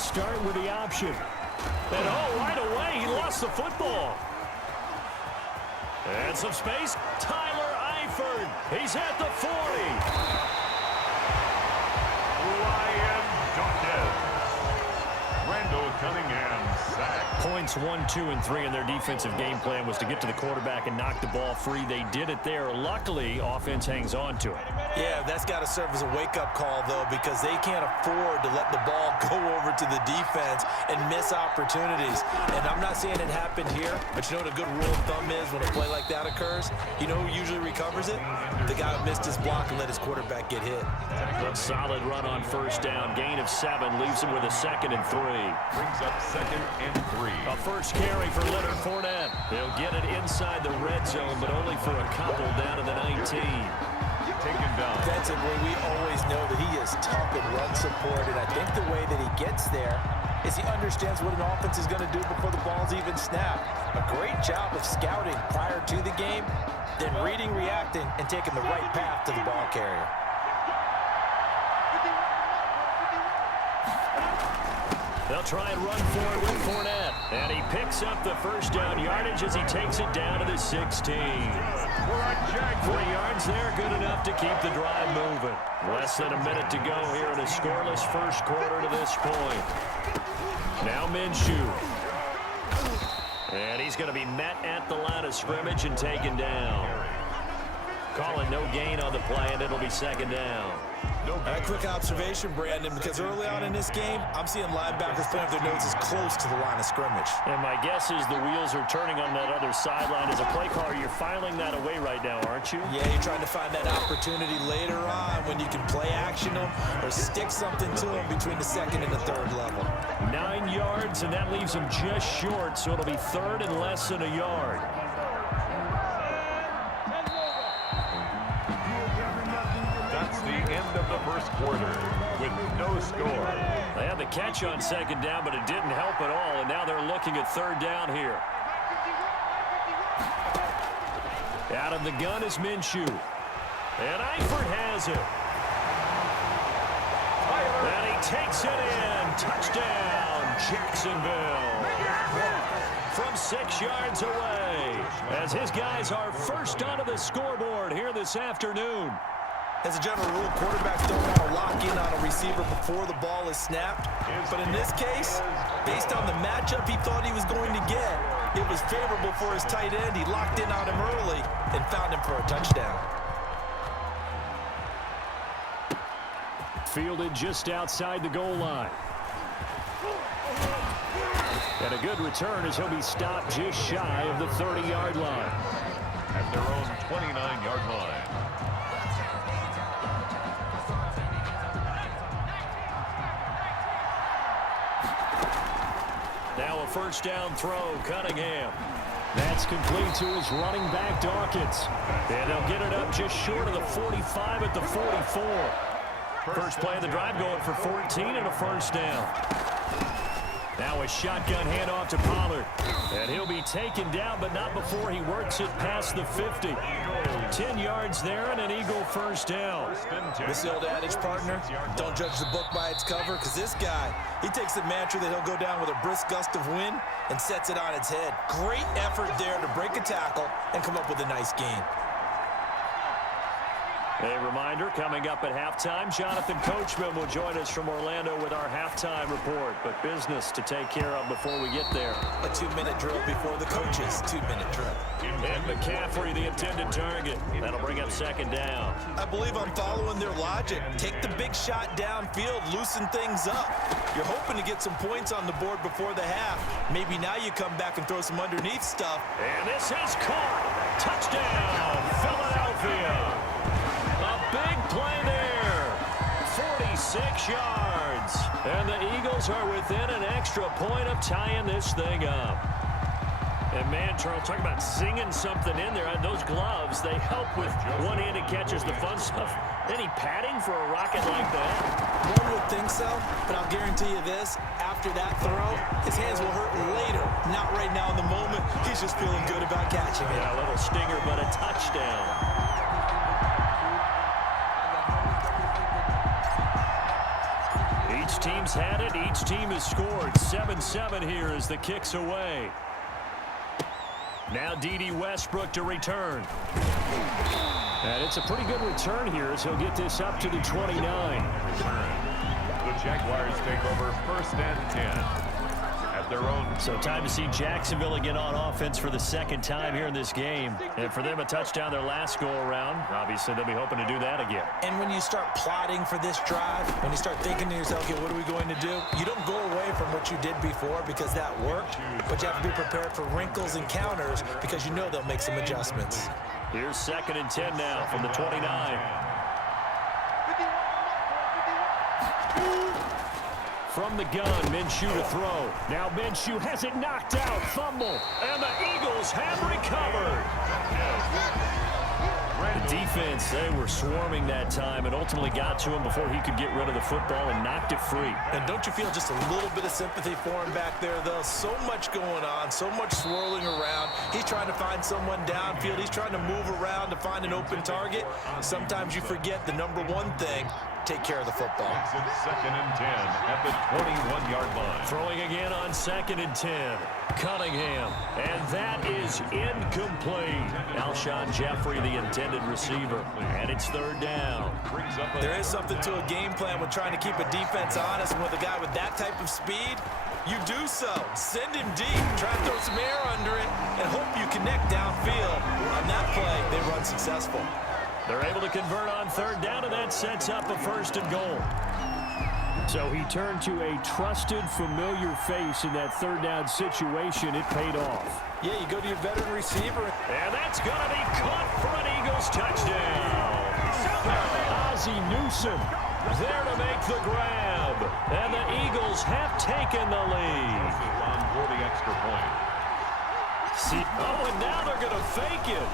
start with the option. And right away, he lost the football. And some space. Tyler Eifert. He's at the 40. Ryan Dawkins. Randall Cunningham sack. Points 1, 2, and 3 in their defensive game plan was to get to the quarterback and knock the ball free. They did it there. Luckily, offense hangs on to it. Yeah, that's got to serve as a wake-up call, though, because they can't afford to let the ball go over to the defense and miss opportunities. And I'm not saying it happened here, but you know what a good rule of thumb is when a play like that occurs? You know who usually recovers it? The guy who missed his block and let his quarterback get hit. A solid run on first down. Gain of 7 leaves him with a 2nd and 3. Brings up 2nd and 3. A first carry for Leonard Fournette. He'll get it inside the red zone, but only for a couple down to the 19. Taken down. Defensively, we always know that he is tough in run support, and I think the way that he gets there is he understands what an offense is going to do before the ball's even snapped. A great job of scouting prior to the game, then reading, reacting, and taking the right path to the ball carrier. They'll try and run for it with Fournette. And he picks up the first down yardage as he takes it down to the 16. 4 yards there, good enough to keep the drive moving. Less than a minute to go here in a scoreless first quarter to this point. Now Minshew. And he's going to be met at the line of scrimmage and taken down. Calling no gain on the play, and it'll be 2nd down. A quick observation, Brandon, because early on in this game, I'm seeing linebackers putting up their noses close to the line of scrimmage. And my guess is the wheels are turning on that other sideline. As a play caller, you're filing that away right now, aren't you? Yeah, you're trying to find that opportunity later on when you can play action them or stick something to them between the 2nd and the 3rd level. 9 yards, and that leaves him just short, so it'll be 3rd and less than a yard. That's the end of the first quarter with no score. They had the catch on 2nd down, but it didn't help at all, and now they're looking at 3rd down here. Out of the gun is Minshew. And Eifert has it. And he takes it in. Touchdown, Jacksonville. From 6 yards away, as his guys are first onto the scoreboard here this afternoon. As a general rule, quarterbacks don't want to lock in on a receiver before the ball is snapped. But in this case, based on the matchup he thought he was going to get, it was favorable for his tight end. He locked in on him early and found him for a touchdown. Fielded just outside the goal line. And a good return as he'll be stopped just shy of the 30-yard line. At their own 29-yard line. Now a first down throw, Cunningham. That's complete to his running back, Dawkins. And they'll get it up just short of the 45 at the 44. First play of the drive going for 14 and a first down. Now a shotgun handoff to Pollard. And he'll be taken down, but not before he works it past the 50. 10 yards there and an Eagle first down. This old adage, partner, don't judge the book by its cover, because this guy, he takes the mantra that he'll go down with a brisk gust of wind and sets it on its head. Great effort there to break a tackle and come up with a nice gain. A reminder, coming up at halftime, Jonathan Coachman will join us from Orlando with our halftime report. But business to take care of before we get there. A 2-minute drill before the coaches' 2-minute drill. And McCaffrey, the intended target. That'll bring up 2nd down. I believe I'm following their logic. Take the big shot downfield, loosen things up. You're hoping to get some points on the board before the half. Maybe now you come back and throw some underneath stuff. And this is caught. Touchdown, Philadelphia. Big play there, 46 yards. And the Eagles are within an extra point of tying this thing up. And man, Charles, talk about singing something in there. Those gloves, they help with one-handed catches, the fun stuff. Any padding for a rocket like that? One would think so, but I'll guarantee you this. After that throw, his hands will hurt later. Not right now in the moment. He's just feeling good about catching it. Yeah, a little stinger, but a touchdown. Each team's had it. Each team has scored. 7-7 here as the kick's away. Now D.D. Westbrook to return. And it's a pretty good return here as he'll get this up to the 29. The Jaguars take over 1st and 10. At their own. So time to see Jacksonville again on offense for the second time here in this game. And for them, a touchdown their last go-around. Obviously, they'll be hoping to do that again. And when you start plotting for this drive, when you start thinking to yourself, okay, what are we going to do? You don't go away from what you did before because that worked, but you have to be prepared for wrinkles and counters because you know they'll make some adjustments. Here's 2nd and 10 now from the 29. From the gun, Minshew to throw. Now Minshew has it knocked out. Fumble. And the Eagles have recovered. The defense, they were swarming that time and ultimately got to him before he could get rid of the football and knocked it free. And don't you feel just a little bit of sympathy for him back there, though? So much going on, so much swirling around. He's trying to find someone downfield. He's trying to move around to find an open target. Sometimes you forget the number one thing. Take care of the football. It's 2nd and 10 at the 21-yard line. Throwing again on 2nd and 10. Cunningham. And that is incomplete. Alshon Jeffrey, the intended receiver. And it's 3rd down. There is something to a game plan with trying to keep a defense honest. And with a guy with that type of speed, you do so. Send him deep. Try to throw some air under it and hope you connect downfield. On that play, they run successful. They're able to convert on 3rd down, and that sets up a 1st and goal. So he turned to a trusted, familiar face in that 3rd down situation. It paid off. Yeah, you go to your veteran receiver. And that's going to be caught for an Eagles touchdown. Ozzie Newsome there to make the grab. And the Eagles have taken the lead. On for the extra point. And now they're going to fake it.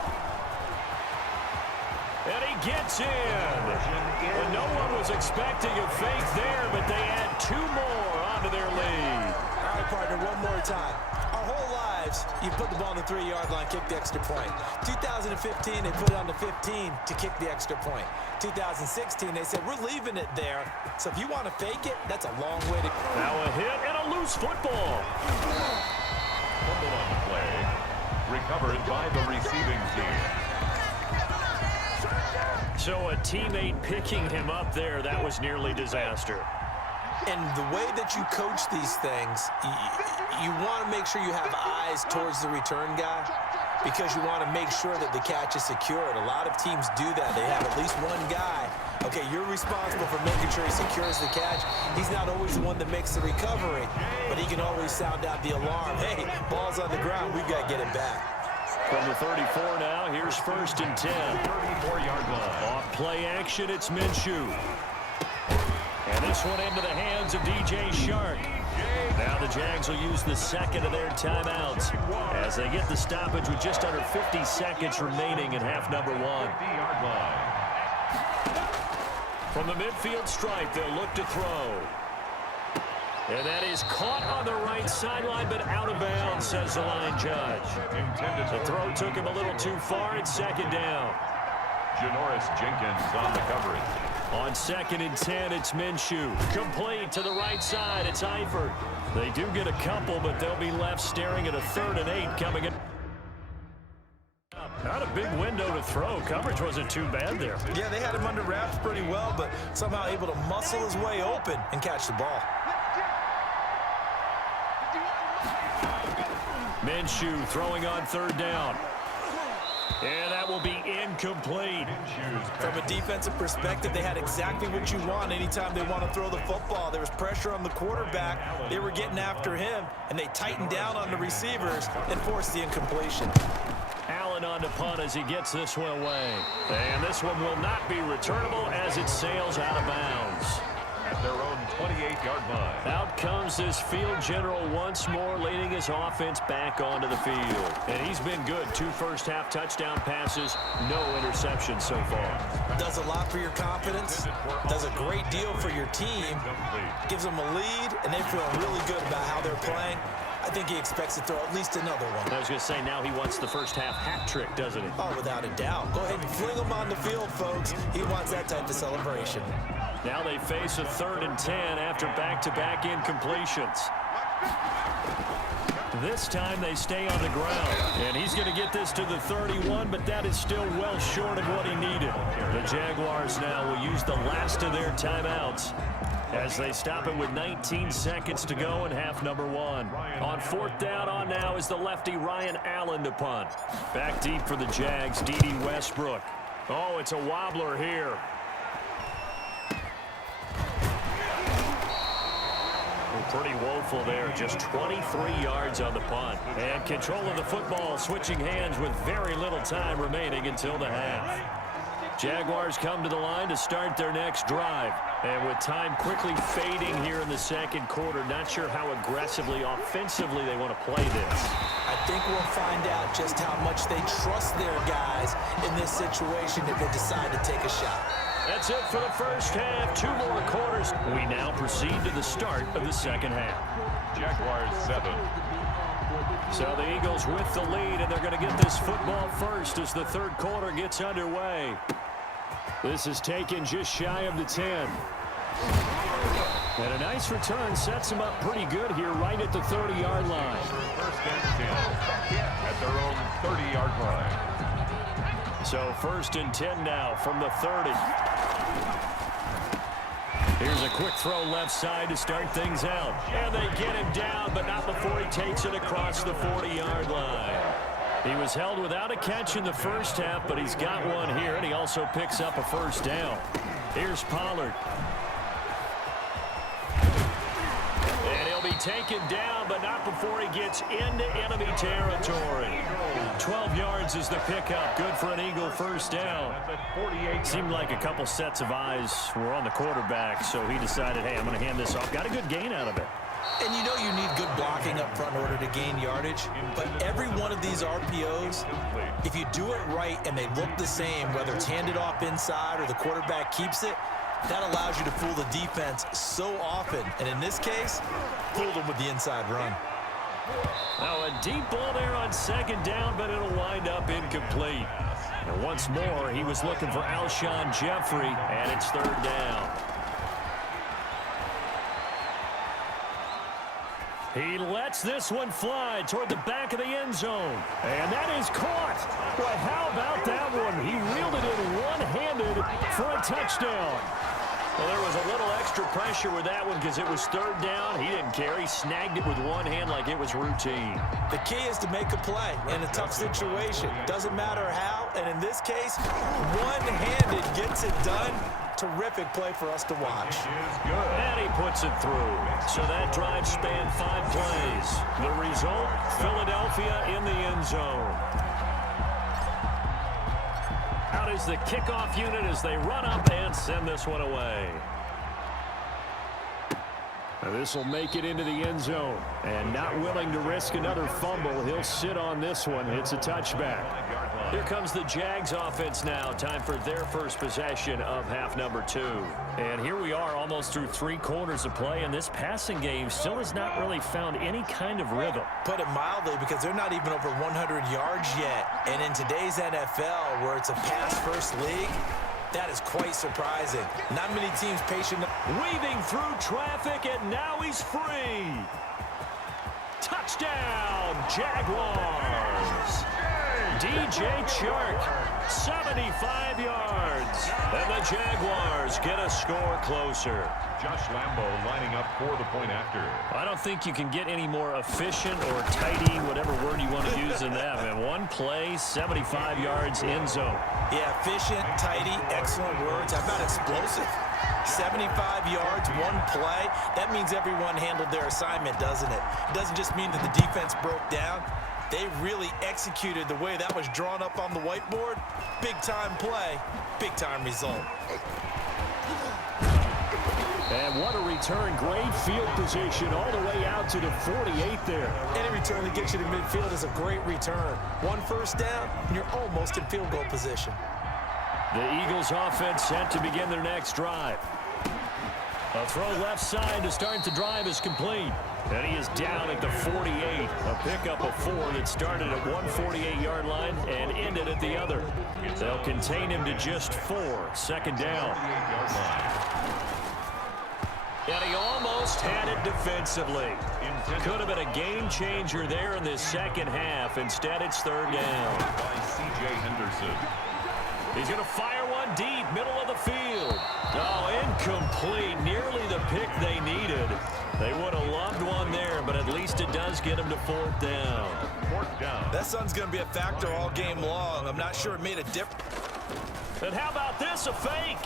And he gets in. And no one was expecting a fake there, but they add 2 more onto their lead. All right, partner, one more time. Our whole lives, you put the ball on the 3-yard line, kick the extra point. 2015, they put it on the 15 to kick the extra point. 2016, they said, we're leaving it there. So if you want to fake it, that's a long way to go. Now a hit and a loose football. Fumble on the play. Recovered by the receiving team. So a teammate picking him up there, that was nearly disaster. And the way that you coach these things, you want to make sure you have eyes towards the return guy because you want to make sure that the catch is secured. A lot of teams do that. They have at least one guy. Okay, you're responsible for making sure he secures the catch. He's not always the one that makes the recovery, but he can always sound out the alarm. Hey, ball's on the ground. We've got to get it back. From the 34 now, here's 1st and 10. 34-yard line. Off play action, it's Minshew. And this one into the hands of DJ Shark. Now the Jags will use the 2nd of their timeouts as they get the stoppage with just under 50 seconds remaining in half number 1. 50-yard line. From the midfield stripe, they'll look to throw. And that is caught on the right sideline, but out of bounds, says the line judge. The throw took him a little too far. It's 2nd down. Janoris Jenkins on the coverage. On 2nd and 10, it's Minshew. Complete to the right side. It's Eifert. They do get a couple, but they'll be left staring at a 3rd and 8 coming in. Not a big window to throw. Coverage wasn't too bad there. Yeah, they had him under wraps pretty well, but somehow able to muscle his way open and catch the ball. Minshew throwing on 3rd down. And that will be incomplete. From a defensive perspective, they had exactly what you want anytime they want to throw the football. There was pressure on the quarterback. They were getting after him, and they tightened down on the receivers and forced the incompletion. Allen on to punt as he gets this one away. And this one will not be returnable as it sails out of bounds. At their own 28-yard line. Out comes this field general once more, leading his offense back onto the field. And he's been good. 2 first-half touchdown passes, no interceptions so far. Does a lot for your confidence, does a great deal for your team, gives them a lead, and they feel really good about how they're playing. I think he expects to throw at least another one. I was going to say, now he wants the first-half hat trick, doesn't he? Oh, without a doubt. Go ahead and fling him on the field, folks. He wants that type of celebration. Now they face a 3rd and 10 after back-to-back incompletions. This time they stay on the ground. And he's going to get this to the 31, but that is still well short of what he needed. The Jaguars now will use the last of their timeouts as they stop it with 19 seconds to go in half number 1. On 4th down on now is the lefty Ryan Allen to punt. Back deep for the Jags, D.D. Westbrook. Oh, it's a wobbler here. Pretty woeful there, just 23 yards on the punt. And control of the football, switching hands with very little time remaining until the half. Jaguars come to the line to start their next drive. And with time quickly fading here in the 2nd quarter, not sure how aggressively, offensively they want to play this. I think we'll find out just how much they trust their guys in this situation if they decide to take a shot. That's it for the first half. 2 more quarters. We now proceed to the start of the 2nd half. Jaguars 7. So the Eagles with the lead, and they're going to get this football first as the 3rd quarter gets underway. This is taken just shy of the 10. And a nice return sets them up pretty good here right at the 30-yard line. First and 10 at their own 30-yard line. So 1st and 10 now from the 30. Here's a quick throw left side to start things out. And they get him down, but not before he takes it across the 40-yard line. He was held without a catch in the first half, but he's got one here, and he also picks up a 1st down. Here's Pollard. And he'll be taken down, but not before he gets into enemy territory. 12 yards is the pickup. Good for an Eagle 1st down. Seemed like a couple sets of eyes were on the quarterback, so he decided, hey, I'm going to hand this off. Got a good gain out of it. And you know you need good blocking up front in order to gain yardage. But every one of these RPOs, if you do it right and they look the same, whether it's handed off inside or the quarterback keeps it, that allows you to fool the defense so often. And in this case, fool them with the inside run. Now a deep ball there on 2nd down, but it'll wind up incomplete. And once more, he was looking for Alshon Jeffrey, and it's 3rd down. He lets this one fly toward the back of the end zone. And that is caught. Boy, how about that one? He reeled it in one-handed for a touchdown. Well, there was a little extra pressure with that one because it was 3rd down. He didn't care. He snagged it with one hand like it was routine. The key is to make a play in a tough situation. Doesn't matter how, and in this case, one-handed gets it done. Terrific play for us to watch. And he puts it through. So that drive spanned 5 plays. The result, Philadelphia in the end zone. Out is the kickoff unit as they run up and send this one away. This will make it into the end zone. And not willing to risk another fumble, he'll sit on this one. It's a touchback. Here comes the Jags offense now. Time for their first possession of half number 2. And here we are almost through 3 quarters of play, and this passing game still has not really found any kind of rhythm. Put it mildly, because they're not even over 100 yards yet. And in today's NFL, where it's a pass-first league, that is quite surprising. Not many teams patient. Weaving through traffic, and now he's free. Touchdown, Jaguars. DJ Chark, 75 yards. And the Jaguars get a score closer. Josh Lambo lining up for the point after. I don't think you can get any more efficient or tidy, whatever word you want to use in that. Man, one play, 75 yards, end zone. Yeah, efficient, tidy, excellent words. How about explosive? 75 yards, one play. That means everyone handled their assignment, doesn't it? It doesn't just mean that the defense broke down. They really executed the way that was drawn up on the whiteboard. Big-time play, big-time result. And what a return. Great field position all the way out to the 48 there. Any return that gets you to midfield is a great return. 1 first down, and you're almost in field goal position. The Eagles offense set to begin their next drive. A throw left side to start the drive is complete. And he is down at the 48. A pickup of 4 that started at 148-yard line and ended at the other. They'll contain him to just 4. 2nd down. And he almost had it defensively. Could have been a game changer there in this second half. Instead, it's third down. By C.J. Henderson. He's going to fire one deep, middle of the field. Oh, incomplete. Nearly the pick they needed. They would have loved one there, but at least it does get him to fourth down. Fourth down. That sun's going to be a factor all game long. I'm not sure it made a difference. And how about this, a fake?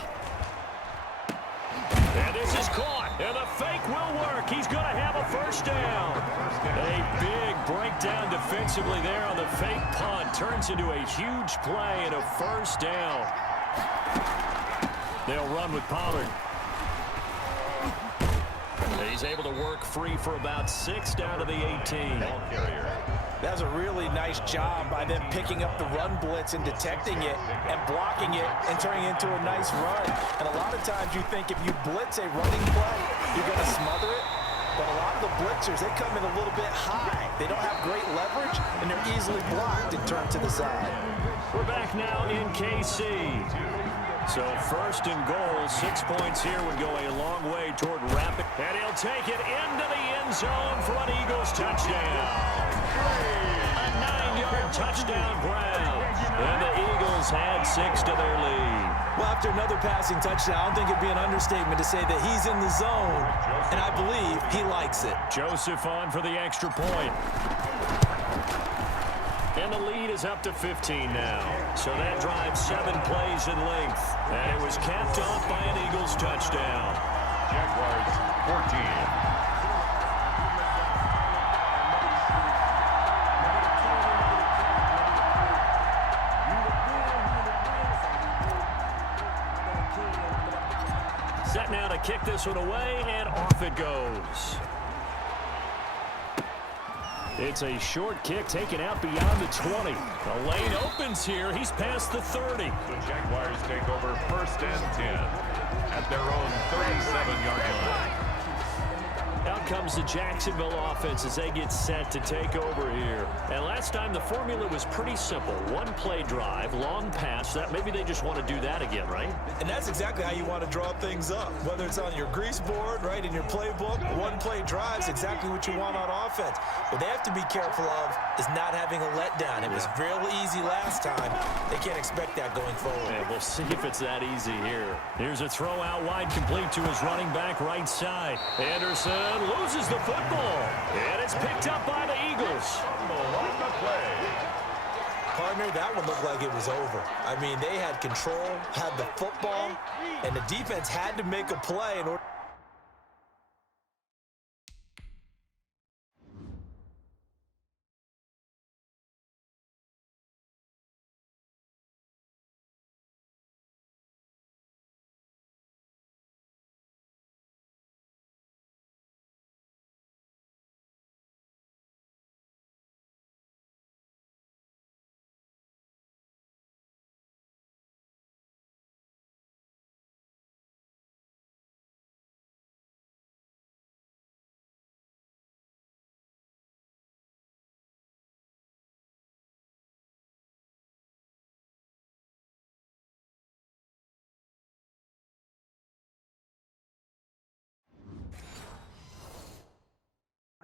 And this is caught, and the fake will work. He's going to have a first down. A big breakdown defensively there on the fake punt. Turns into a huge play and a first down. They'll run with Pollard. He's able to work free for about 6 down to the 18. Ball carrier. That was a really nice job by them picking up the run blitz and detecting it and blocking it and turning it into a nice run. And a lot of times you think if you blitz a running play, you're going to smother it. But a lot of the blitzers, they come in a little bit high. They don't have great leverage, and they're easily blocked and turned to the side. We're back now in KC. So first and goal, 6 points here would go a long way toward rapid. And he'll take it into the end zone for an Eagles touchdown. A 9-yard touchdown ground. And the Eagles had 6 to their lead. Well, after another passing touchdown, I don't think it'd be an understatement to say that he's in the zone, and I believe he likes it. Joseph on for the extra point. And the lead is up to 15 now. So that drives 7 plays in length. And it was capped off by an Eagles touchdown. Jaguars 14. Set now to kick this one away, and off it goes. It's a short kick taken out beyond the 20. The lane opens here. He's past the 30. The Jaguars take over first and 10 at their own 37-yard line. Out comes the Jacksonville offense as they get set to take over here. And last time the formula was pretty simple. One play drive, long pass. That maybe they just want to do that again, right? And that's exactly how you want to draw things up. Whether it's on your grease board, right, in your playbook, one play drive is exactly what you want on offense. What they have to be careful of is not having a letdown. It was real easy last time. They can't expect that going forward. And we'll see if it's that easy here. Here's a throw out wide, complete to his running back right side. Anderson loses the football, and it's picked up by the Eagles. Partner, that one looked like it was over. I mean, they had control, had the football, and the defense had to make a play in order.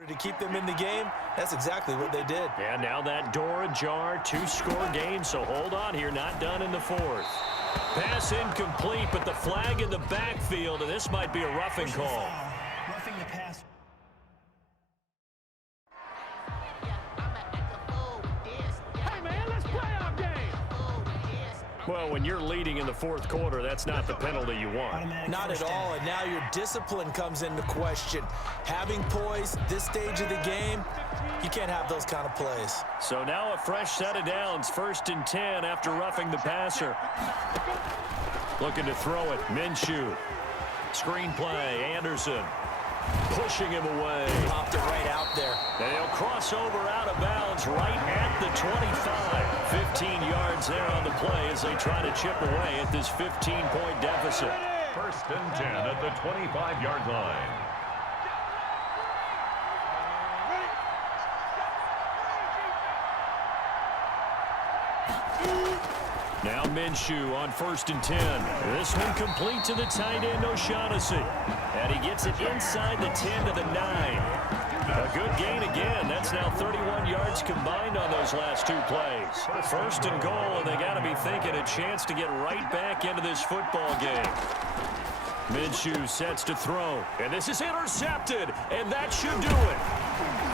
To keep them in the game, that's exactly what they did. And now that door ajar, 2-score game, so hold on here, not done in the fourth. Pass incomplete, but the flag in the backfield, and this might be a roughing call. Roughing the pass. Hey, man, let's play our game. Well, when you're leading in the fourth quarter, that's not the penalty you want. Not at all, and now your discipline comes into question. Having poise this stage of the game, you can't have those kind of plays. So now a fresh set of downs, 1st and 10 after roughing the passer. Looking to throw it, Minshew. Screen play, Anderson. Pushing him away. Popped it right out there. And he'll cross over out of bounds right at the 25. 15 yards there on the play as they try to chip away at this 15-point deficit. 1st and 10 at the 25-yard line. Now Minshew on 1st and 10. This one complete to the tight end, O'Shaughnessy. And he gets it inside the 10 to the 9. A good gain again. That's now 31 yards combined on those last 2 plays. 1st and goal, and they got to be thinking a chance to get right back into this football game. Minshew sets to throw, and this is intercepted, and that should do it.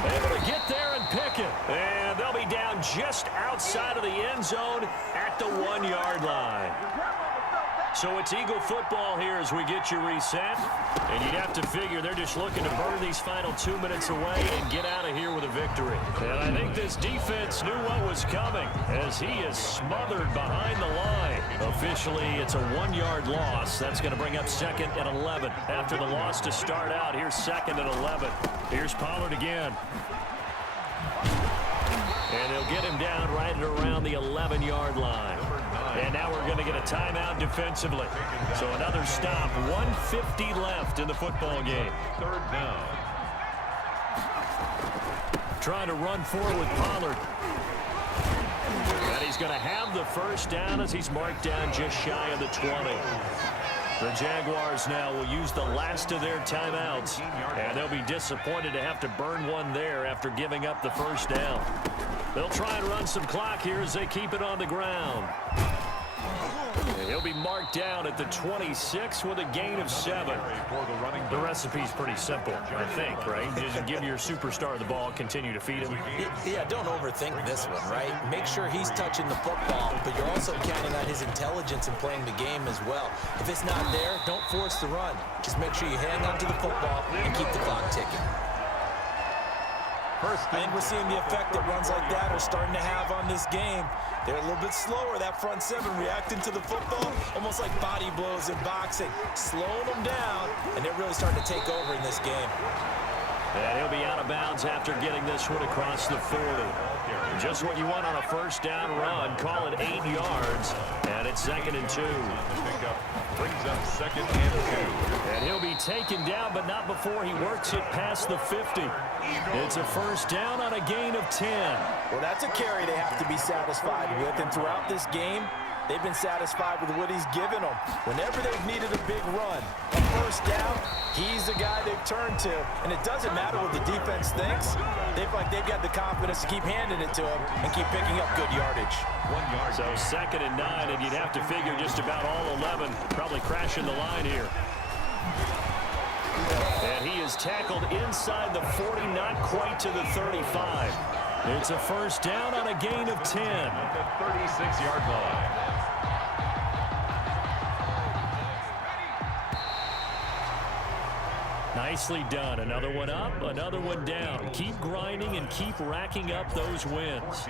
Able to get there and pick it, and they'll be down just outside of the end zone at the 1-yard line. So it's Eagle football here as we get you reset, and you'd have to figure they're just looking to burn these final 2 minutes away and get out of here with a victory. And I think this defense knew what was coming as he is smothered behind the line. Officially, it's a 1-yard loss. That's going to bring up 2nd and 11. After the loss to start out, here's 2nd and 11. Here's Pollard again. And they'll get him down right at around the 11-yard line. And now we're going to get a timeout defensively. So another stop. 1:50 left in the football game. 3rd down. Trying to run forward with Pollard. And he's going to have the 1st down as he's marked down just shy of the 20. The Jaguars now will use the last of their timeouts. And they'll be disappointed to have to burn one there after giving up the 1st down. They'll try and run some clock here as they keep it on the ground. And he'll be marked down at the 26 with a gain of 7. The recipe's pretty simple, I think, right? Just give your superstar the ball, continue to feed him. Yeah, don't overthink this one, right? Make sure he's touching the football, but you're also counting on his intelligence in playing the game as well. If it's not there, don't force the run. Just make sure you hang on to the football and keep the clock ticking. I think we're seeing the effect that runs like that are starting to have on this game. They're a little bit slower, that front 7, reacting to the football, almost like body blows in boxing, slowing them down, and they're really starting to take over in this game. And he'll be out of bounds after getting this one across the 40. Just what you want on a 1st down run. Call it 8 yards, and it's 2nd and 2. Pickup brings up 2nd and 2. And he'll be taken down, but not before he works it past the 50. It's a 1st down on a gain of 10. Well, that's a carry they have to be satisfied with, and throughout this game, they've been satisfied with what he's given them. Whenever they've needed a big run, a 1st down, he's the guy they've turned to. And it doesn't matter what the defense thinks. They've got the confidence to keep handing it to him and keep picking up good yardage. 1 yard. So 2nd and 9, and you'd have to figure just about all 11 probably crashing the line here. And he is tackled inside the 40, not quite to the 35. It's a 1st down on a gain of 10. At the 36-yard line. Nicely done. Another one up, another one down. Keep grinding and keep racking up those wins.